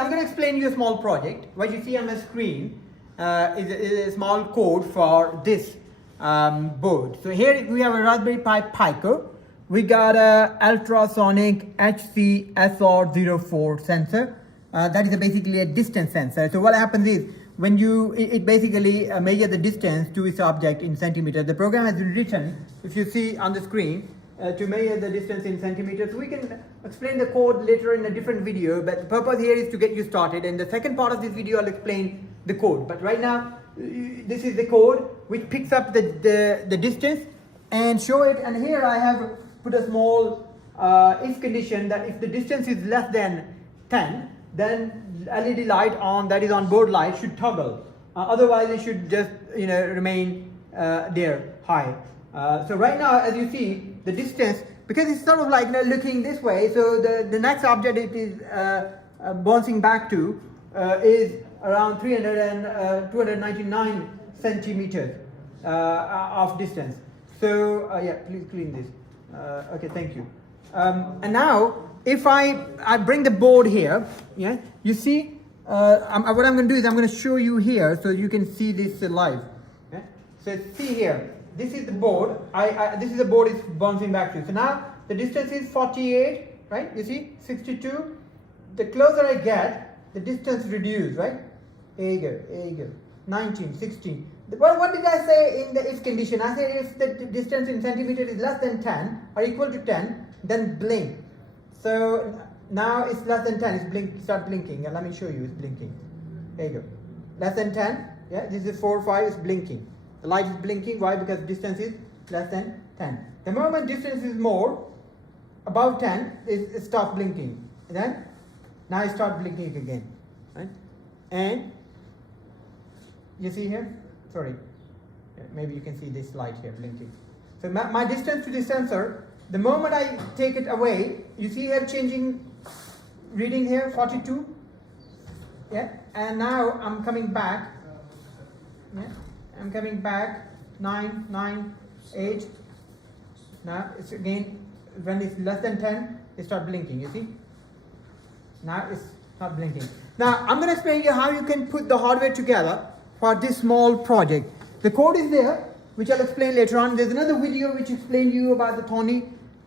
I'm going to explain you a small project. What you see on the screen is a small code for this board. So here we have a Raspberry Pi Pico. We got a ultrasonic HC SR04 sensor. That is basically a distance sensor. So what happens is when it basically measures the distance to its object in centimeters. The program has been written, if you see on the screen, to measure the distance in centimeters. We can explain the code later in a different video, but the purpose here is to get you started. And the second part of this video, I'll explain the code. But right now, this is the code which picks up the distance and show it. And here I have put a small if condition that if the distance is less than 10, then LED light on, that is on board light, should toggle. Otherwise, it should just remain there high. So right now, as you see, the distance, because it's sort of like looking this way, so the next object it is bouncing back to is around 299 centimeters of distance. So yeah, please clean this. Okay, thank you. And now, if I bring the board here, yeah, you see, what I'm going to do is I'm going to show you here so you can see this live. Yeah? So see here. This is the board. This is the board is bouncing back to. So now the distance is 48, right? You see, 62. The closer I get, the distance reduces, right? Here you go. 19, 16. What did I say in the if condition? I said if the distance in centimeters is less than 10 or equal to 10, then blink. So now it's less than 10. It's start blinking. And let me show you. It's blinking. There you go. Less than 10. Yeah, this is 4, 5. It's blinking. The light is blinking. Why? Because distance is less than 10. The moment distance is more, above 10, it stops blinking. And then, now it starts blinking again. Right? And, you see here? Sorry. Maybe you can see this light here blinking. So my distance to the sensor, the moment I take it away, you see here changing, reading here, 42. Yeah? And now I'm coming back. Yeah? I'm coming back, 9, 9, 8. Now it's again, when it's less than 10, it starts blinking, you see? Now it's not blinking. Now I'm going to explain you how you can put the hardware together for this small project. The code is there, which I'll explain later on. There's another video which explains you about the Tony,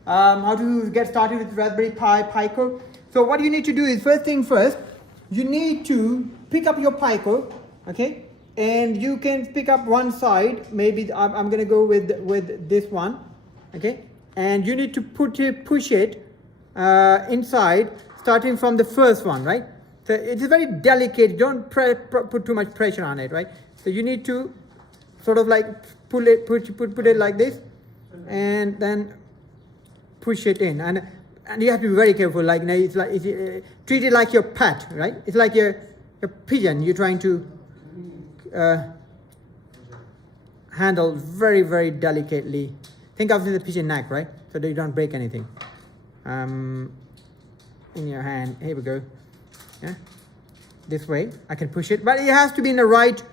how to get started with Raspberry Pi Pico. So what you need to do is, first thing first, you need to pick up your Pico, okay? And you can pick up one side. Maybe I'm going to go with this one, okay? And you need to push it inside, starting from the first one, right? So it's very delicate. Don't put too much pressure on it, right? So you need to sort of like put it like this, and then push it in. And you have to be very careful. Like treat it like your pet, right? It's like your pigeon. You're trying to handle very, very delicately. Think of the pigeon neck, right? So that you don't break anything. In your hand. Here we go. Yeah. This way. I can push it, but it has to be in the right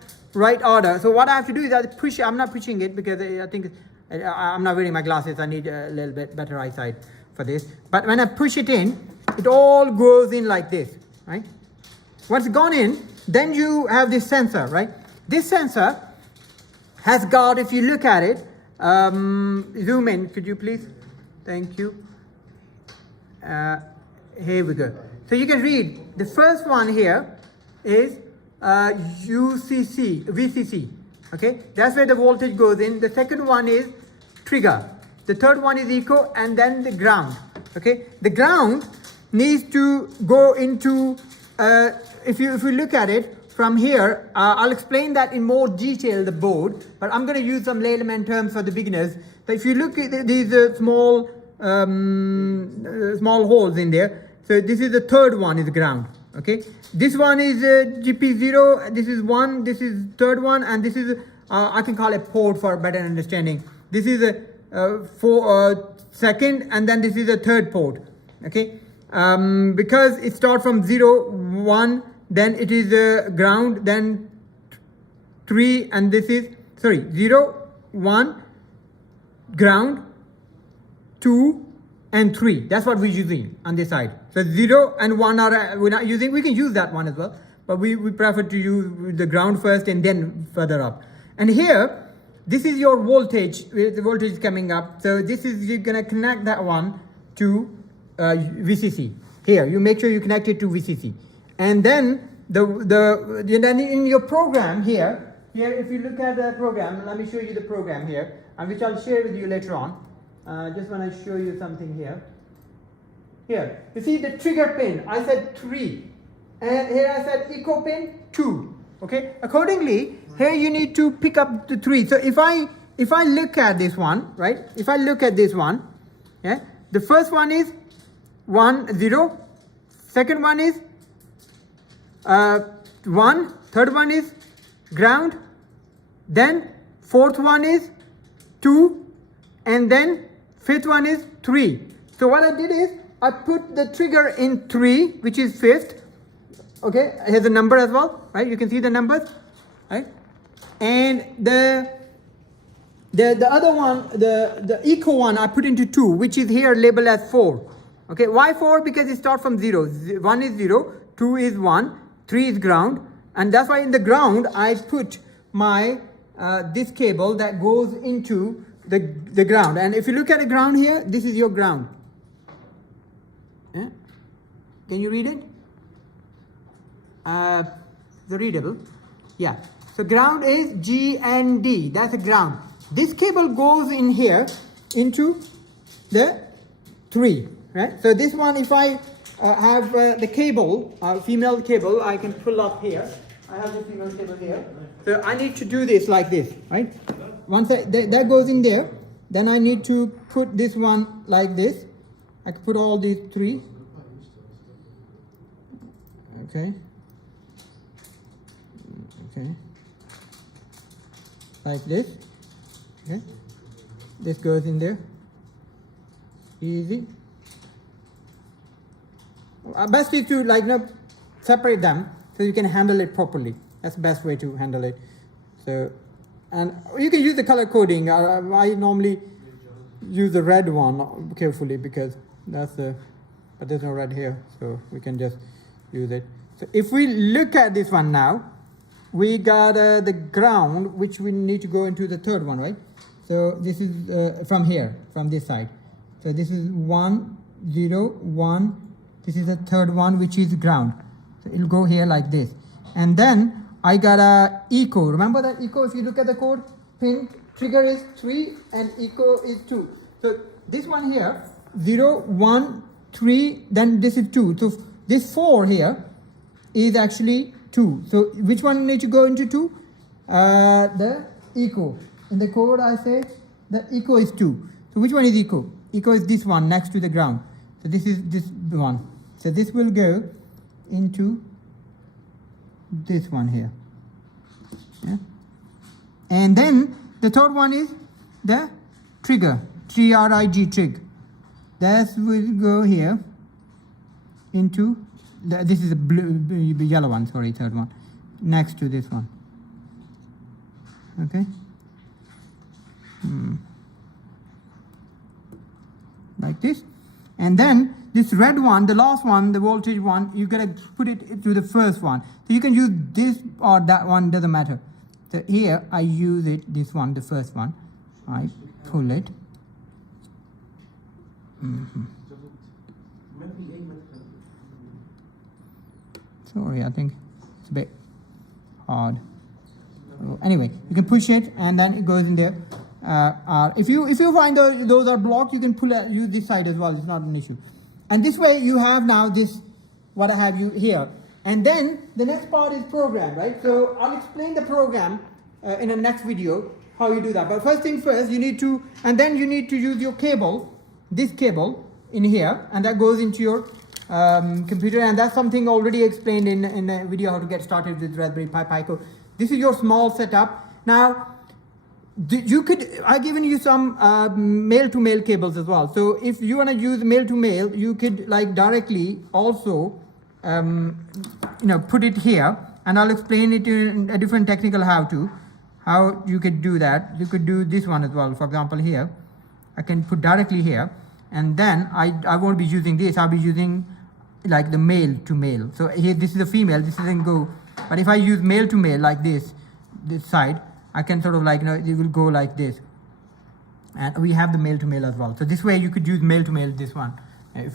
order. So what I have to do is I push it. I'm not pushing it because I think I'm not wearing my glasses. I need a little bit better eyesight for this. But when I push it in, it all goes in like this, right? Once it's gone in, then you have this sensor, right? This sensor has got, if you look at it, zoom in, could you please? Thank you. Here we go. So you can read, the first one here is VCC, okay? That's where the voltage goes in. The second one is trigger. The third one is eco, and then the ground, okay? The ground needs to go into, if you look at it, from here, I'll explain that in more detail, the board, but I'm going to use some layman terms for the beginners. So if you look at these small holes in there, so this is the third one is ground, okay? This one is GP0, this is 1, this is third one, and this is, I can call it port for better understanding. This is a second, and then this is a third port, okay? Because it starts from 0, 1, then it is ground, then 3, and this is, 0, 1, ground, 2, and 3. That's what we're using on this side. So 0 and 1 are we're not using. We can use that one as well, but we prefer to use the ground first and then further up. And here, this is your voltage. The voltage is coming up. So this is, you're gonna connect that one to VCC. Here, you make sure you connect it to VCC. And then then in your program here, if you look at the program, let me show you the program here, and which I'll share with you later on. Just want to show you something here. Here, you see the trigger pin, I said 3. And here I said echo pin 2. Okay, accordingly, here you need to pick up the 3. So if I look at this one, right? If I look at this one, yeah, the first one is 1 0. Second one is 1. Third one is ground. Then fourth one is 2, and then fifth one is 3. So what I did is I put the trigger in 3, which is fifth. Okay, here's the number as well, right? You can see the numbers, right? And the other one, the echo one, I put into 2, which is here labeled as 4. Okay, why 4? Because it starts from 0. 1 is 0, 2 is 1, 3 is ground, and that's why in the ground I put my this cable that goes into the ground. And if you look at the ground here, this is your ground. Yeah? Can you read it? The readable. Yeah. So ground is G and D. That's the ground. This cable goes in here into the 3. Right. So this one, if I have the cable, female cable, I can pull up here. I have the female cable here. So I need to do this like this, right? Once that goes in there, then I need to put this one like this. I can put all these 3. Okay. Okay. Like this. Okay. This goes in there. Easy. Best is to separate them so you can handle it properly. That's the best way to handle it. So, and you can use the color coding. I normally use the red one carefully because that's but there's no red here, so we can just use it. So if we look at this one now, we got the ground, which we need to go into the third one, right? So this is from here, from this side. So this is 1 0 1. This is the third one, which is ground. So it'll go here like this. And then I got a echo. Remember that echo? If you look at the code, pin trigger is 3 and echo is 2. So this one here, 0 1 3, then this is 2. So this 4 here is actually 2. So which one need to go into 2? The echo. In the code I say the echo is 2. So which one is echo? Echo is this one next to the ground. So this is this one. So this will go into this one here. Yeah. And then the third one is the trigger. TRIG trig. That will go here into this is a blue, yellow one, sorry, third one. Next to this one. Okay. Like this. And then this red one, the last one, the voltage one, you gotta put it to the first one. So you can use this or that one, doesn't matter. So here I use it, this one, the first one. I pull it. Sorry, I think it's a bit hard. So anyway, you can push it and then it goes in there. If you find those are blocked, you can use this side as well. It's not an issue. And this way you have now this, what I have you here. And then the next part is program, right? So I'll explain the program in the next video, how you do that. But first thing first, you need to use your cable, this cable in here, and that goes into your computer. And that's something already explained in the video, how to get started with Raspberry Pi Pico. This is your small setup. Now, I've given you some male-to-male cables as well. So if you want to use male-to-male, you could directly also, put it here, and I'll explain it in a different technical how you could do that. You could do this one as well. For example, here, I can put directly here, and then I won't be using this. I'll be using like the male to male. So here this is a female, this doesn't go, but if I use male to male like this side, I can sort of like, you know, it will go like this. And we have the male to male as well. So this way you could use male to male, this one, if you